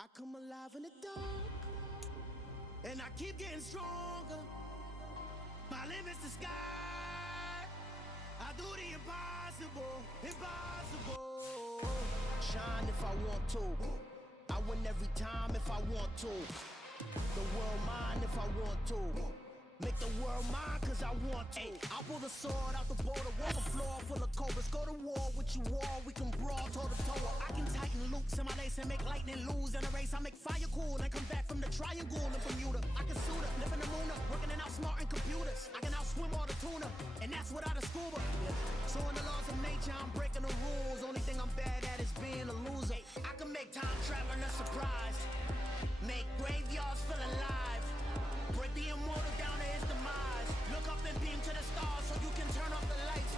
I come alive in the dark, and I keep getting stronger. My limit's the sky. I do the impossible, impossible. Shine if I want to. I win every time if I want to. The world mine if I want to. Make the world mine cause I want to. Ay, I'll pull the sword out the border, walk the floor full of cobras. Go to war with you all, we can brawl toe to toe. I can tighten loops in my lace and make lightning lose in a race. I make fire cool and come back from the triangle in Bermuda. I can suit up, live in the moon up, working and outsmarting computers. I can outswim all the tuna, and that's without a scuba. So in the laws of nature, I'm breaking the rules. Only thing I'm bad at is being a loser. I can make time traveling a surprise, make graveyards feel alive, break the immortal down to his demise. Look up and beam to the stars so you can turn off the lights.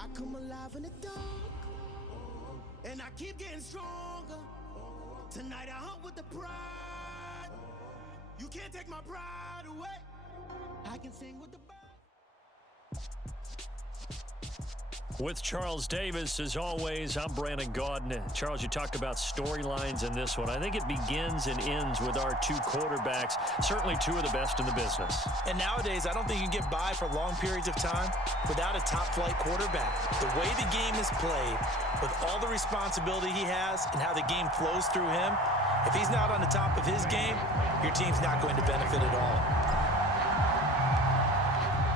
I come alive in the dark, and I keep getting stronger. Tonight I hunt with the pride. You can't take my pride away. I can sing with the birds. With Charles Davis, as always, I'm Brandon Gaudin. Charles, you talked about storylines in this one. I think it begins and ends with our two quarterbacks, certainly two of the best in the business. And nowadays, I don't think you can get by for long periods of time without a top-flight quarterback. The way the game is played, with all the responsibility he has and how the game flows through him, if he's not on the top of his game, your team's not going to benefit at all.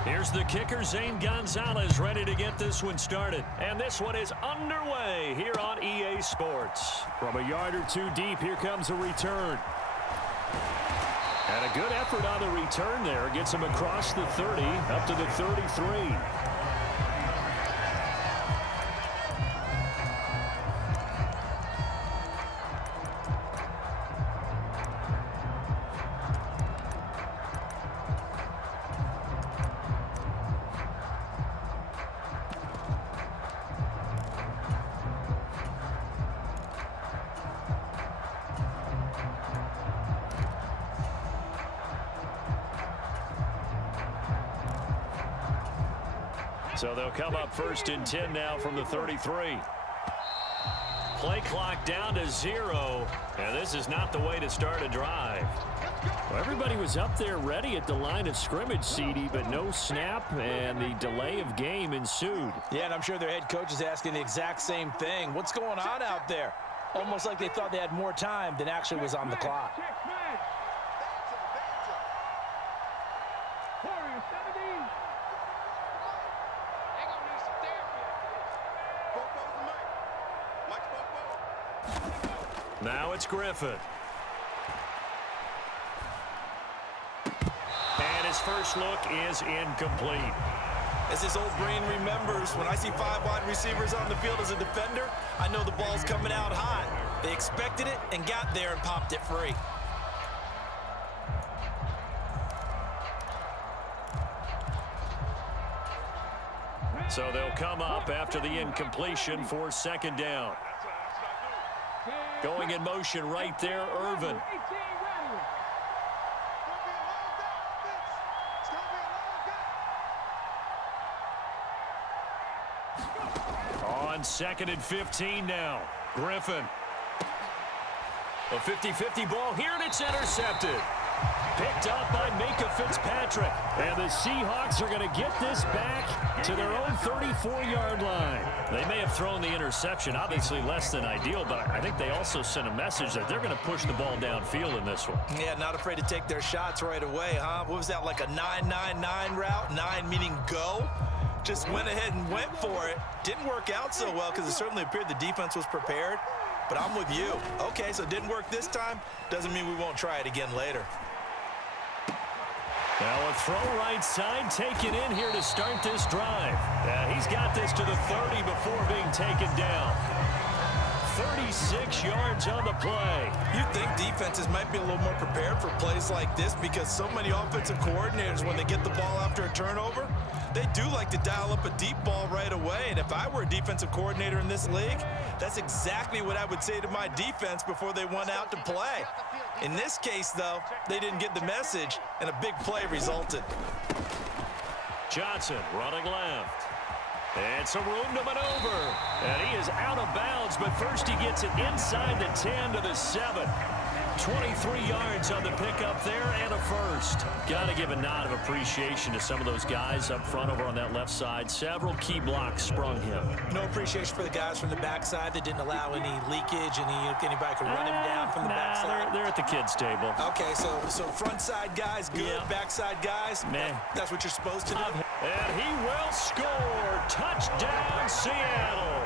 Here's the kicker, Zane Gonzalez, ready to get this one started. And this one is underway here on EA Sports. From a yard or two deep, here comes a return. And a good effort on the return there. Gets him across the 30, up to the 33. So they'll come up first and 10 now from the 33. Play clock down to 0, and this is not the way to start a drive. Well, everybody was up there ready at the line of scrimmage, CD, but no snap, and the delay of game ensued. Yeah, and I'm sure their head coach is asking the exact same thing. What's going on out there? Almost like they thought they had more time than actually was on the clock. Now it's Griffin. And his first look is incomplete. As his old brain remembers, when I see 5 wide receivers on the field as a defender, I know the ball's coming out hot. They expected it and got there and popped it free. So they'll come up after the incompletion for second down. Going in motion right there, Irvin. On 2nd and 15 now. Griffin. A 50-50 ball here, and it's intercepted. Picked up by Micah Fitzpatrick. And the Seahawks are going to get this back to their own 34-yard line. They may have thrown the interception, obviously less than ideal, but I think they also sent a message that they're going to push the ball downfield in this one. Yeah, not afraid to take their shots right away, huh? What was that, like a 9-9-9 route? 9 meaning go? Just went ahead and went for it. Didn't work out so well because it certainly appeared the defense was prepared. But I'm with you. Okay, so it didn't work this time. Doesn't mean we won't try it again later. Now a throw right side taken in here to start this drive. He's got this to the 30 before being taken down. 36 yards on the play. You'd think defenses might be a little more prepared for plays like this because so many offensive coordinators, when they get the ball after a turnover, they do like to dial up a deep ball right away. And if I were a defensive coordinator in this league, that's exactly what I would say to my defense before they went out to play. In this case, though, they didn't get the message, and a big play resulted. Johnson running left. And some room to maneuver. And he is is out of bounds, but first he gets it inside the 10 to the 7. 23 yards on the pickup there and a first. Got to give a nod of appreciation to some of those guys up front over on that left side. Several key blocks sprung him. No appreciation for the guys from the backside that didn't allow any leakage, and anybody could run him down from the backside. They're at the kids' table. Okay, so front side guys good, Yeah. backside guys, man, that's what you're supposed to do. And he will score. Touchdown, Seattle.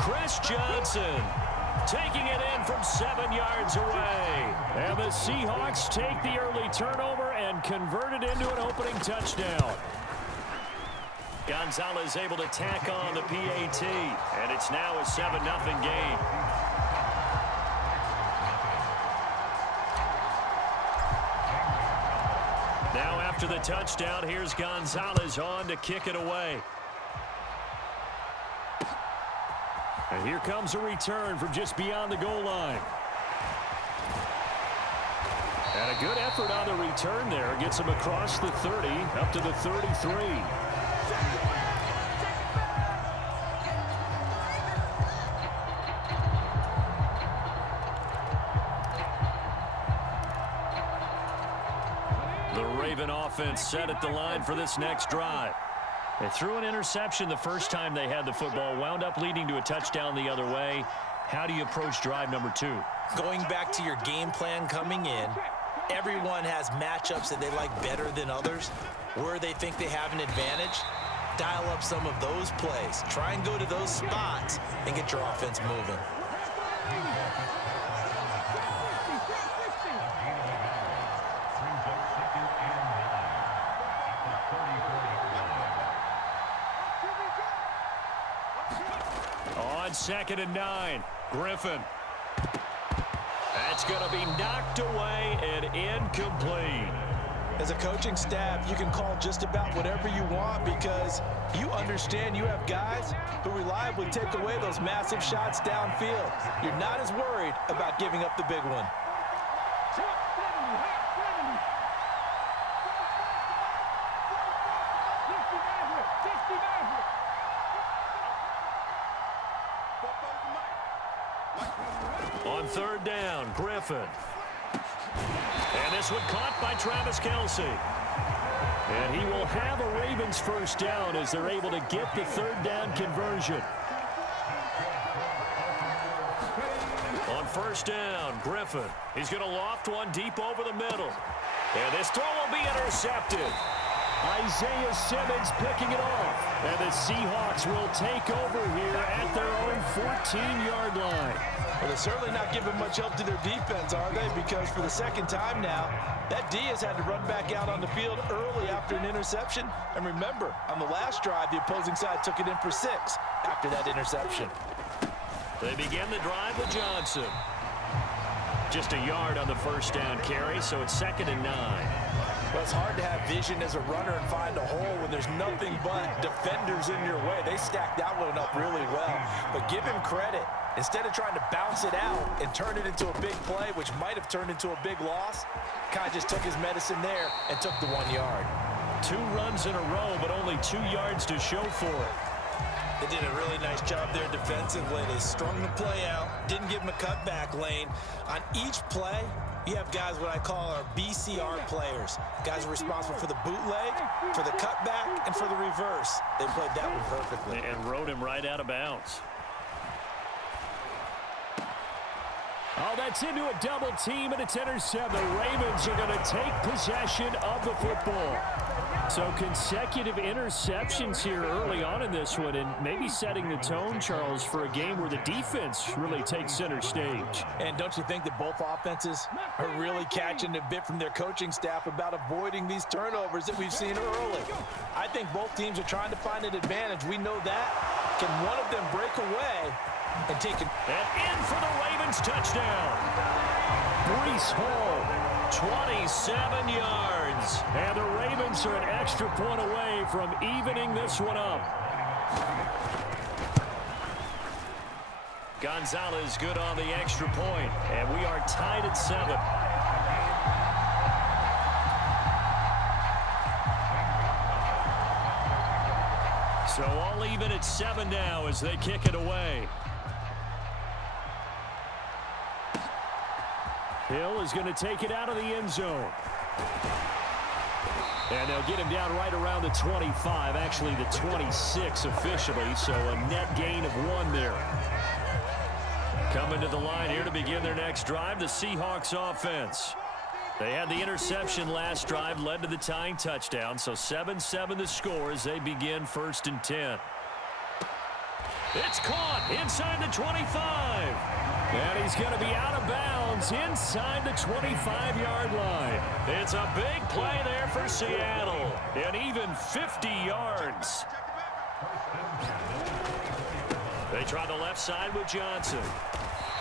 Chris Johnson taking it in from 7 yards away. And the Seahawks take the early turnover and convert it into an opening touchdown. Gonzalez able to tack on the PAT, and it's now a 7-0 game. Now after the touchdown, here's Gonzalez on to kick it away. And here comes a return from just beyond the goal line. And a good effort on the return there. Gets him across the 30, up to the 33. The Raven offense set at the line for this next drive. They threw an interception the first time they had the football, wound up leading to a touchdown the other way. How do you approach drive number 2? Going back to your game plan coming in, everyone has matchups that they like better than others. Where they think they have an advantage, dial up some of those plays. Try and go to those spots and get your offense moving. On 2nd and 9, Griffin. That's going to be knocked away and incomplete. As a coaching staff, you can call just about whatever you want because you understand you have guys who reliably take away those massive shots downfield. You're not as worried about giving up the big one. On 3rd down, Griffin. And this one caught by Travis Kelce. And he will have a Ravens first down as they're able to get the 3rd down conversion. On 1st down, Griffin. He's going to loft one deep over the middle. And this throw will be intercepted. Isaiah Simmons picking it off. And the Seahawks will take over here at their own 14-yard line. Well, they're certainly not giving much help to their defense, are they? Because for the second time now, that D has had to run back out on the field early after an interception. And remember, on the last drive, the opposing side took it in for 6 after that interception. They begin the drive with Johnson. Just a yard on the 1st down carry, so it's 2nd and 9. Well, it's hard to have vision as a runner and find a hole when there's nothing but defenders in your way. They stacked that one up really well. But give him credit. Instead of trying to bounce it out and turn it into a big play, which might have turned into a big loss, kind of just took his medicine there and took the 1 yard. 2 runs in a row, but only 2 yards to show for it. They did a really nice job there defensively. They strung the play out, didn't give him a cutback lane. On each play, you have guys what I call our BCR players. Guys are responsible for the bootleg, for the cutback, and for the reverse. They played that one perfectly. And rode him right out of bounds. Oh, that's into a double team, and it's intercepted. The Ravens are going to take possession of the football. So consecutive interceptions here early on in this one, and maybe setting the tone, Charles, for a game where the defense really takes center stage. And don't you think that both offenses are really catching a bit from their coaching staff about avoiding these turnovers that we've seen early? I think both teams are trying to find an advantage. We know that. Can one of them break away and take it? And in for the Ravens touchdown. Breece Hall, 27 yards. And the Ravens are an extra point away from evening this one up. Gonzalez good on the extra point, and we are tied at 7. So all even at 7 now as they kick it away. Hill is going to take it out of the end zone. And they'll get him down right around the 25, actually the 26 officially, so a net gain of 1 there. Coming to the line here to begin their next drive, the Seahawks offense. They had the interception last drive, led to the tying touchdown, so 7-7 the score as they begin 1st and 10. It's caught inside the 25. And he's going to be out of bounds inside the 25-yard line. It's a big play there for Seattle. And even 50 yards. They try the left side with Johnson.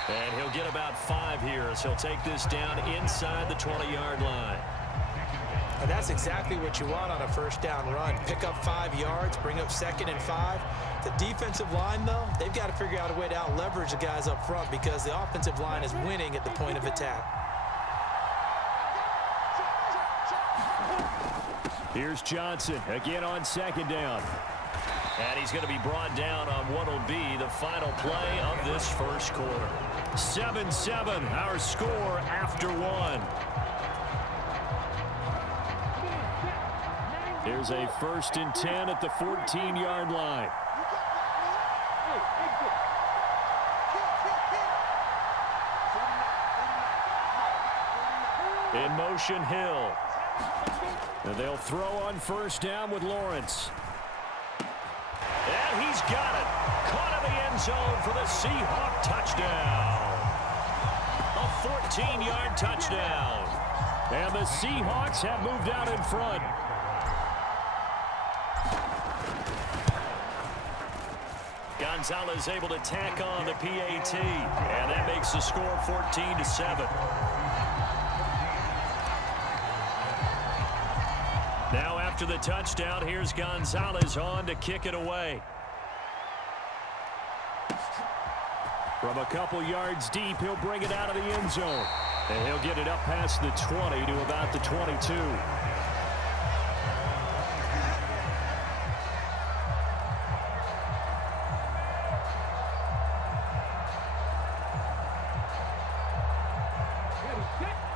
And he'll get about 5 here as he'll take this down inside the 20-yard line. And that's exactly what you want on a first down run. Pick up 5 yards, bring up 2nd and 5. The defensive line, though, they've got to figure out a way to out-leverage the guys up front because the offensive line is winning at the point of attack. Here's Johnson again on 2nd down. And he's going to be brought down on what will be the final play of this first quarter. 7-7, our score after 1. Here's a 1st and 10 at the 14-yard line. In motion, Hill. And they'll throw on 1st down with Lawrence. And he's got it. Caught in the end zone for the Seahawk touchdown. A 14-yard touchdown. And the Seahawks have moved out in front. Gonzalez able to tack on the PAT. And that makes the score 14-7. Now after the touchdown, here's Gonzalez on to kick it away. From a couple yards deep, he'll bring it out of the end zone. And he'll get it up past the 20 to about the 22.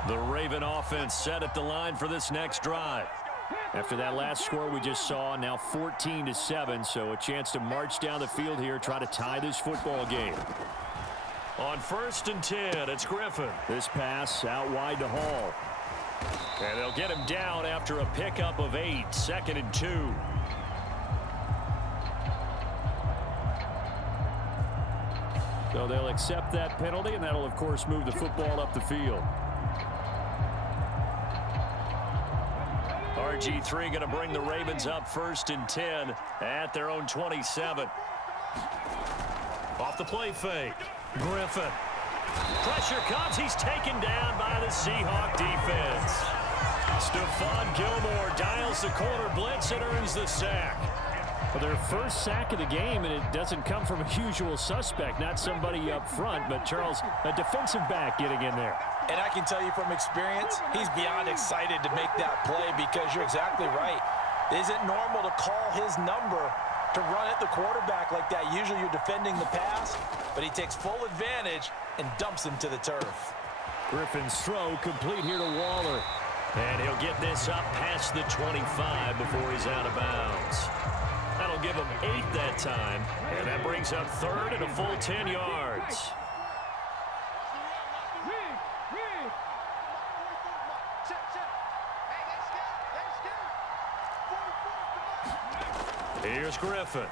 The Raven offense set at the line for this next drive. After that last score we just saw, now 14-7, so a chance to march down the field here, try to tie this football game. On 1st and 10, it's Griffin. This pass out wide to Hall. And they'll get him down after a pickup of 8, 2nd and 2. So they'll accept that penalty, and that'll, of course, move the football up the field. RG3 going to bring the Ravens up 1st and 10 at their own 27. Off the play fake. Griffin. Pressure comes. He's taken down by the Seahawk defense. Stephon Gilmore dials the corner blitz and earns the sack. Well, their first sack of the game, and it doesn't come from a usual suspect, not somebody up front, but Charles, a defensive back getting in there. And I can tell you from experience, he's beyond excited to make that play because you're exactly right. It isn't normal to call his number to run at the quarterback like that. Usually you're defending the pass, but he takes full advantage and dumps him to the turf. Griffin's throw complete here to Waller. And he'll get this up past the 25 before he's out of bounds. That'll give him 8 that time, and that brings up 3rd and a full 10 yards. Here's Griffin.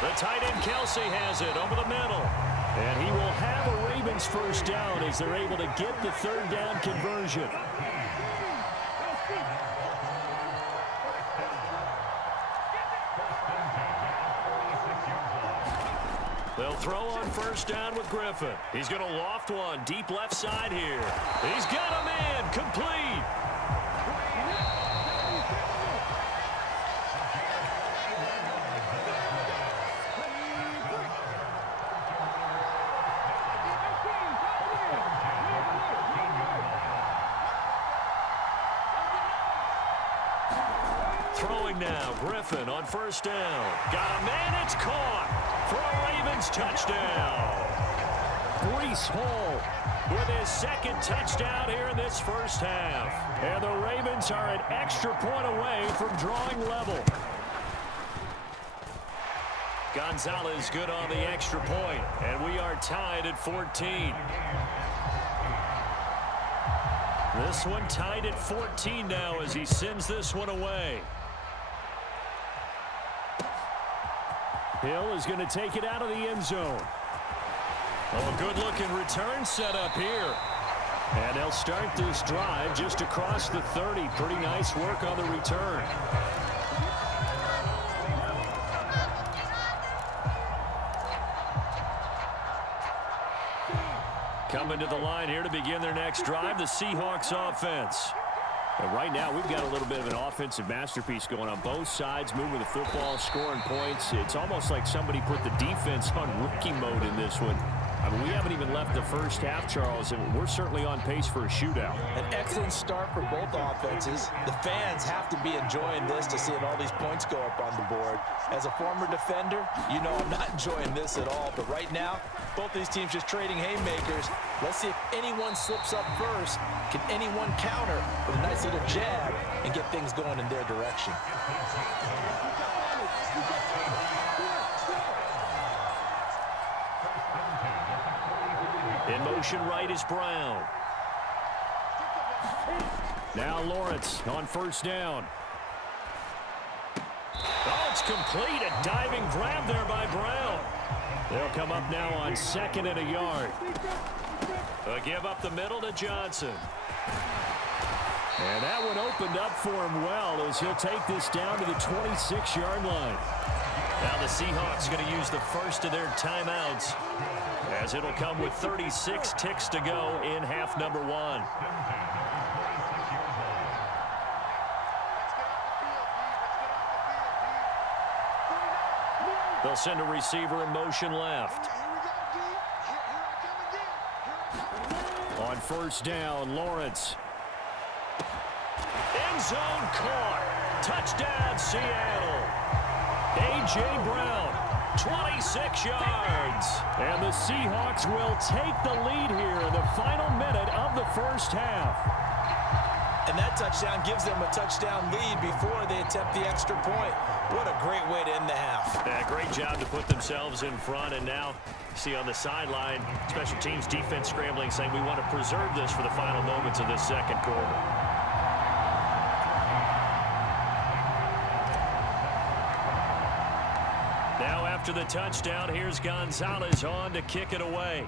The tight end Kelsey has it over the middle. And he will have a Ravens 1st down as they're able to get the 3rd down conversion. They'll throw on 1st down with Griffin. He's going to loft one deep left side here. He's got a man complete. running now. Griffin on first down. Got a man. It's caught for a Ravens touchdown. Breece Hall with his second touchdown here in this first half. And the Ravens are an extra point away from drawing level. Gonzalez good on the extra point, and we are tied at 14. This one tied at 14 now as he sends this one away. Hill is going to take it out of the end zone. Oh, a good-looking return set up here. And they'll start this drive just across the 30. Pretty nice work on the return. Coming to the line here to begin their next drive, the Seahawks offense. And right now, we've got a little bit of an offensive masterpiece going on both sides, moving the football, scoring points. It's almost like somebody put the defense on rookie mode in this one. I mean, we haven't even left the first half, Charles, and we're certainly on pace for a shootout. An excellent start for both offenses. The fans have to be enjoying this to see all these points go up on the board. As a former defender, you know I'm not enjoying this at all. But right now, both these teams just trading haymakers. Let's see if anyone slips up first. Can anyone counter with a nice little jab and get things going in their direction? In motion right is Brown. Now Lawrence on first down. Oh, it's complete. A diving grab there by Brown. They'll come up now on second and a yard. They'll give up the middle to Johnson. And that one opened up for him well as he'll take this down to the 26-yard line. Now the Seahawks going to use the first of their timeouts, as it'll come with 36 ticks to go in half number one. They'll send a receiver in motion left. On first down, Lawrence. End zone caught. Touchdown, Seattle. A.J. Brown, 26 yards. And the Seahawks will take the lead here in the final minute of the first half. And that touchdown gives them a touchdown lead before they attempt the extra point. What a great way to end the half. Yeah, great job to put themselves in front. And now, see on the sideline, special teams defense scrambling, saying we want to preserve this for the final moments of this second quarter. Now after the touchdown, here's Gonzalez on to kick it away.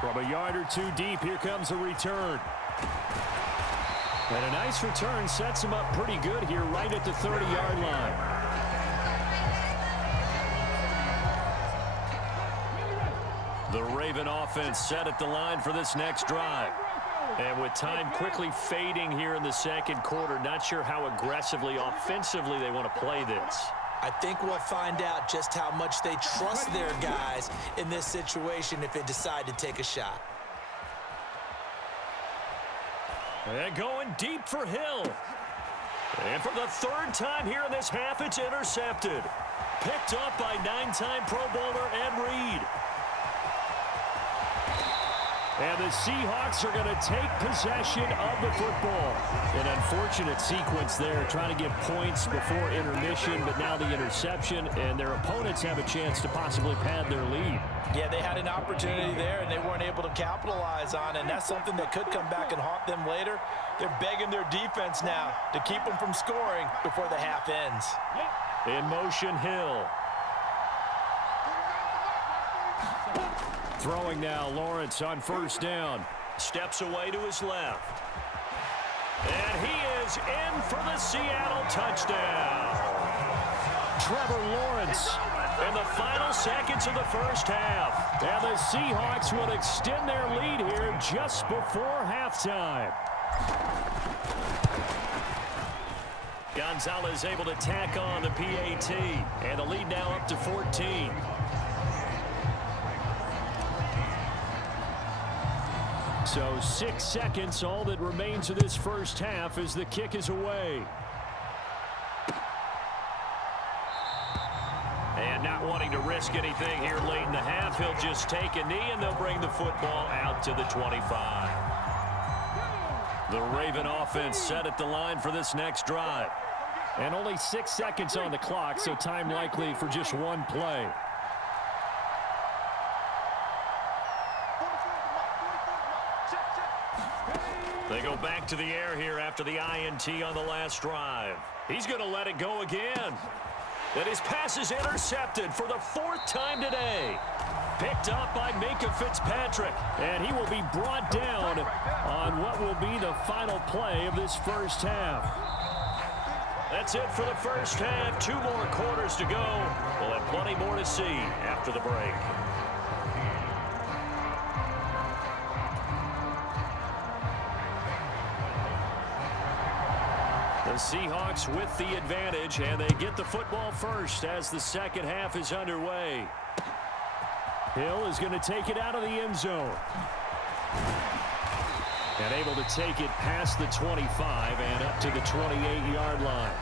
From a yard or two deep, here comes a return. And a nice return sets him up pretty good here right at the 30-yard line. The Raven offense set at the line for this next drive. And with time quickly fading here in the second quarter, not sure how aggressively, offensively they want to play this. I think we'll find out just how much they trust their guys in this situation if they decide to take a shot. And going deep for Hill. And for the third time here in this half, it's intercepted. Picked up by 9-time Pro Bowler Ed Reed. And the Seahawks are going to take possession of the football. An unfortunate sequence there, trying to get points before intermission, but now the interception, and their opponents have a chance to possibly pad their lead. Yeah, they had an opportunity there, and they weren't able to capitalize on it, and that's something that could come back and haunt them later. They're begging their defense now to keep them from scoring before the half ends. In motion, Hill. Throwing now, Lawrence on first down. Steps away to his left. And he is in for the Seattle touchdown. Trevor Lawrence in the final seconds of the first half. And the Seahawks will extend their lead here just before halftime. Gonzalez able to tack on the PAT. And the lead now up to 14. So 6 seconds, all that remains of this first half as the kick is away. And not wanting to risk anything here late in the half, he'll just take a knee and they'll bring the football out to the 25. The Raven offense set at the line for this next drive. And only 6 seconds on the clock, so time likely for just one play. They go back to the air here after the INT on the last drive. He's going to let it go again. And his pass is intercepted for the 4th time today. Picked up by Micah Fitzpatrick. And he will be brought down on what will be the final play of this first half. That's it for the first half. 2 more quarters to go. We'll have plenty more to see after the break. The Seahawks with the advantage, and they get the football first as the second half is underway. Hill is going to take it out of the end zone. And able to take it past the 25 and up to the 28-yard line.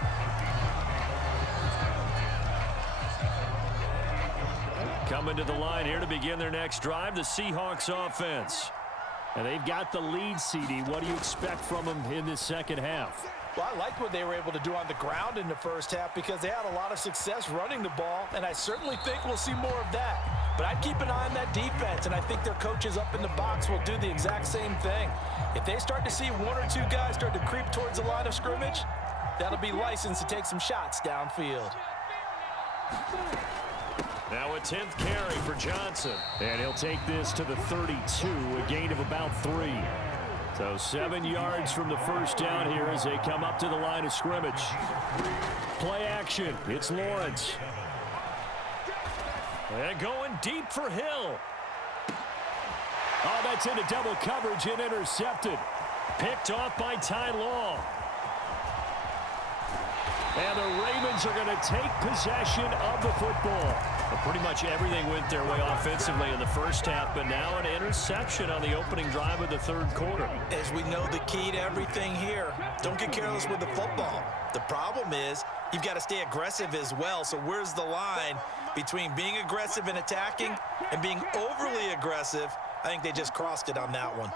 Coming to the line here to begin their next drive, the Seahawks offense. And they've got the lead, CD. What do you expect from them in this second half? Well, I like what they were able to do on the ground in the first half because they had a lot of success running the ball, and I certainly think we'll see more of that. But I'd keep an eye on that defense, and I think their coaches up in the box will do the exact same thing. If they start to see 1 or 2 guys start to creep towards the line of scrimmage, that'll be licensed to take some shots downfield. Now a 10th carry for Johnson. And he'll take this to the 32, a gain of about 3. So 7 yards from the first down here as they come up to the line of scrimmage. Play action. It's Lawrence. And going deep for Hill. Oh, that's into double coverage and intercepted. Picked off by Ty Law. And the Ravens are going to take possession of the football. Well, pretty much everything went their way offensively in the first half, but now an interception on the opening drive of the third quarter. As we know, the key to everything here, don't get careless with the football. The problem is you've got to stay aggressive as well. So where's the line between being aggressive and attacking and being overly aggressive? I think they just crossed it on that one.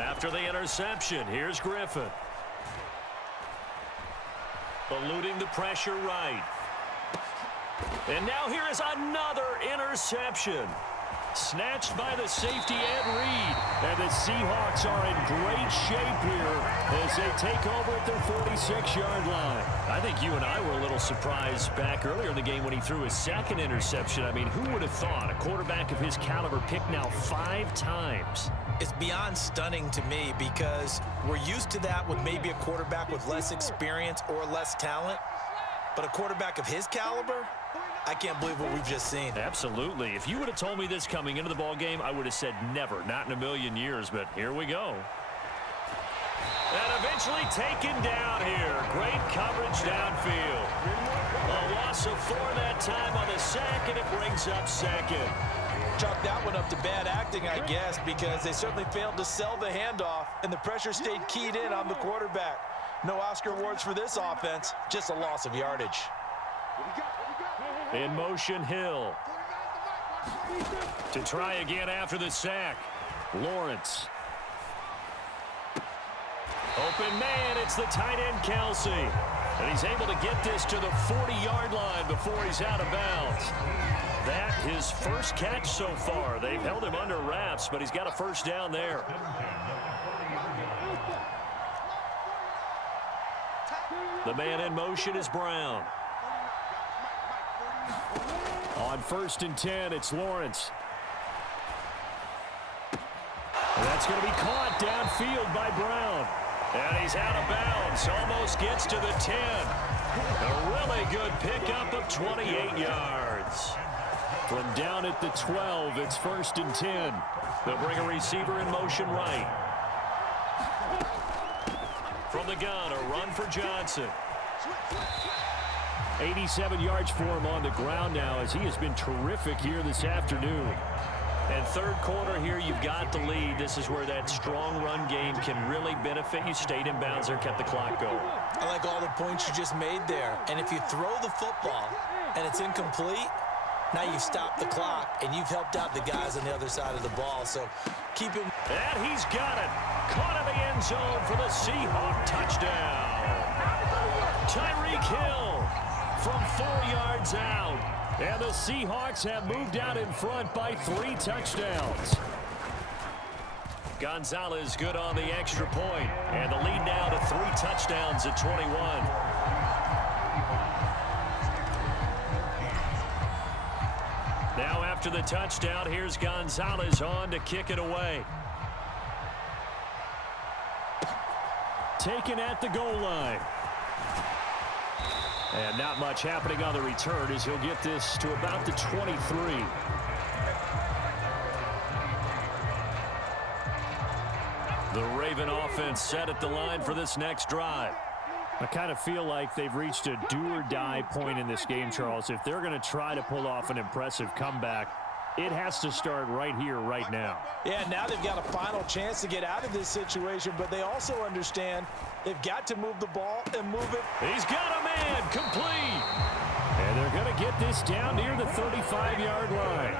After the interception, here's Griffin. Eluding the pressure right. And now here is another interception. Snatched by the safety Ed Reed. And the Seahawks are in great shape here as they take over at their 46-yard line. I think you and I were a little surprised back earlier in the game when he threw his second interception. I mean, who would have thought a quarterback of his caliber picked now 5 times? It's beyond stunning to me because we're used to that with maybe a quarterback with less experience or less talent. But a quarterback of his caliber, I can't believe what we've just seen. Absolutely. If you would have told me this coming into the ball game, I would have said never, not in a million years, but here we go. And eventually taken down here. Great coverage downfield. A loss of 4 that time on the sack, and it brings up second. Chalk that one up to bad acting, I guess, because they certainly failed to sell the handoff, and the pressure stayed keyed in on the quarterback. No Oscar awards for this offense, just a loss of yardage. In motion, Hill. To try again after the sack. Lawrence. Open man, it's the tight end, Kelsey. And he's able to get this to the 40-yard line before he's out of bounds. That his first catch so far. They've held him under wraps, but he's got a first down there. The man in motion is Brown. On 1st and 10, it's Lawrence. And that's going to be caught downfield by Brown. And he's out of bounds. Almost gets to the 10. A really good pickup of 28 yards. From down at the 12, it's 1st and 10. They'll bring a receiver in motion right. From the gun, a run for Johnson. 87 yards for him on the ground now as he has been terrific here this afternoon. And third quarter here, you've got the lead. This is where that strong run game can really benefit you. Stayed in bounds there, kept the clock going. I like all the points you just made there. And if you throw the football and it's incomplete, now you've stopped the clock and you've helped out the guys on the other side of the ball. So keep it. And he's got it. Caught in the end zone for the Seahawk touchdown. Tyreek Hill from 4 yards out. And the Seahawks have moved out in front by 3 touchdowns. Gonzalez good on the extra point. And the lead now to 3 touchdowns at 21. Now after the touchdown, here's Gonzalez on to kick it away. Taken at the goal line. And not much happening on the return as he'll get this to about the 23. The Raven offense set at the line for this next drive. I kind of feel like they've reached a do-or-die point in this game, Charles. If they're going to try to pull off an impressive comeback, it has to start right here, right now. Yeah, now they've got a final chance to get out of this situation, but they also understand they've got to move the ball and move it. He's got a man, complete. And they're going to get this down near the 35-yard line.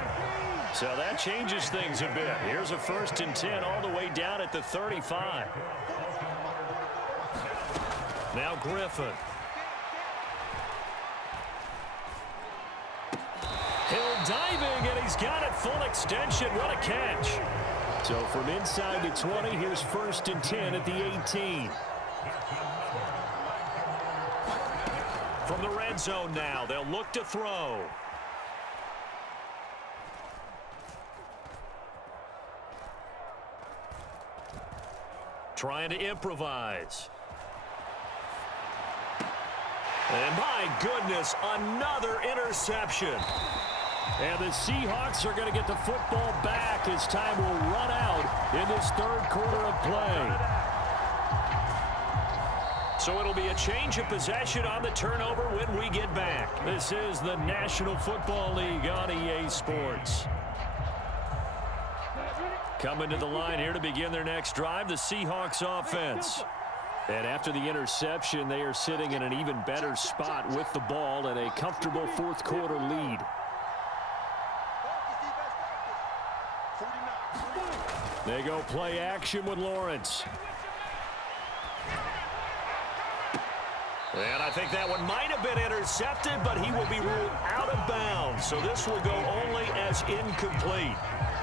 So that changes things a bit. Here's a 1st and 10 all the way down at the 35. Now Griffin. Hill diving, and he's got it full extension. What a catch. So from inside the 20, here's 1st and 10 at the 18. From the red zone now, they'll look to throw. Trying to improvise. And my goodness, another interception. And the Seahawks are going to get the football back as time will run out in this 3rd quarter of play. So it'll be a change of possession on the turnover when we get back. This is the National Football League on EA Sports. Coming to the line here to begin their next drive, the Seahawks offense. And after the interception, they are sitting in an even better spot with the ball and a comfortable 4th quarter lead. They go play action with Lawrence. And I think that one might have been intercepted, but he will be ruled out of bounds. So this will go only as incomplete.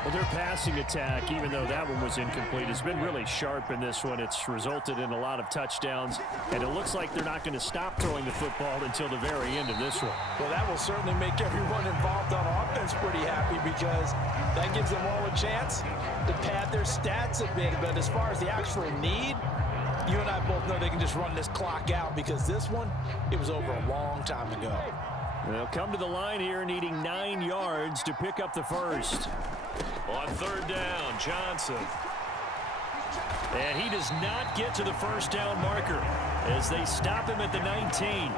Well, their passing attack, even though that one was incomplete, has been really sharp in this one. It's resulted in a lot of touchdowns, and it looks like they're not going to stop throwing the football until the very end of this one. Well, that will certainly make everyone involved on offense pretty happy because that gives them all a chance to pad their stats a bit. But as far as the actual need, you and I both know they can just run this clock out because this one, it was over a long time ago. They'll come to the line here needing 9 yards to pick up the first. On 3rd down, Johnson. And he does not get to the 1st down marker as they stop him at the 19.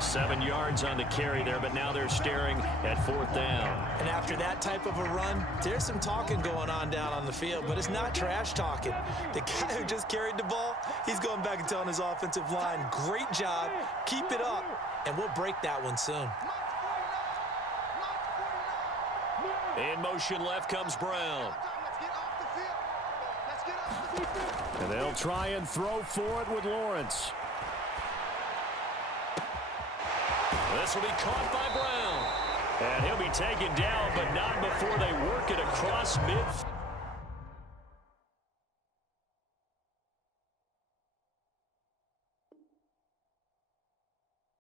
7 yards on the carry there, but now they're staring at 4th down. And after that type of a run, there's some talking going on down on the field, but it's not trash talking. The guy who just carried the ball, he's going back and telling his offensive line, great job, keep it up, and we'll break that one soon. In motion left comes Brown. And they'll try and throw for it with Lawrence. This will be caught by Brown. And he'll be taken down, but not before they work it across midfield.